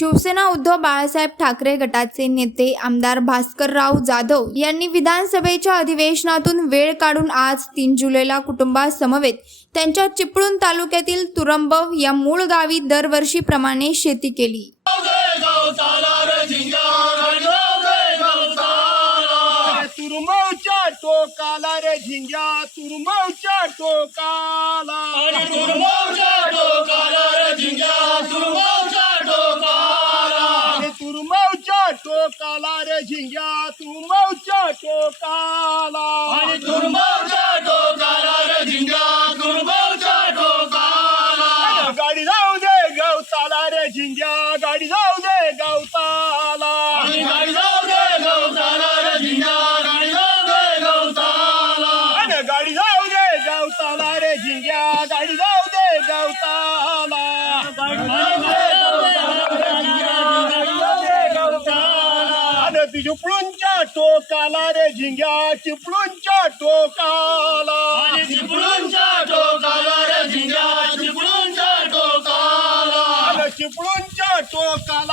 शिवसेना उद्धव बाळासाहेब ठाकरे गटाचे नेते आमदार भास्करराव जाधव यांनी विधानसभेच्या अधिवेशनातून वेळ काढून आज 3 जुलैला कुटुंबासमवेत त्यांच्या चिपळूण तालुक्यातील तुरंब या मूळ गावी दरवर्षीप्रमाणे शेती केली. तुरमौच्या टोकाला रे झिंग्या, तुरमौच्या टोकाला, तुरमौच्या टोकाला रे झिंग्या, तुरमौच्या टोकाला, तुरमौच्या टोकाला रे झिंग्या, तुरमौच्या टोकाला, तुरमौच्या टोकाला रे झिंग्या, तुरमौच्या टोकाला. गाडी जाऊ दे गवताला रे झिंग्या, गाडी जाऊ दे गवताला, गाडी जाऊ दे गवताला रे झिंग्या, गाडी जाऊ दे गवताला, गाडी जाऊ दे गवताला रे झिंग्या, गाडी जाऊ दे गवताला, चिपळूणच्या टोकाला रे झिंग्या, चिपळूणच्या टोकाला, चिपळूणच्या टोकाला रे झिंग्या, चिपळूणच्या टोकाला, चिपळूणच्या टोकाला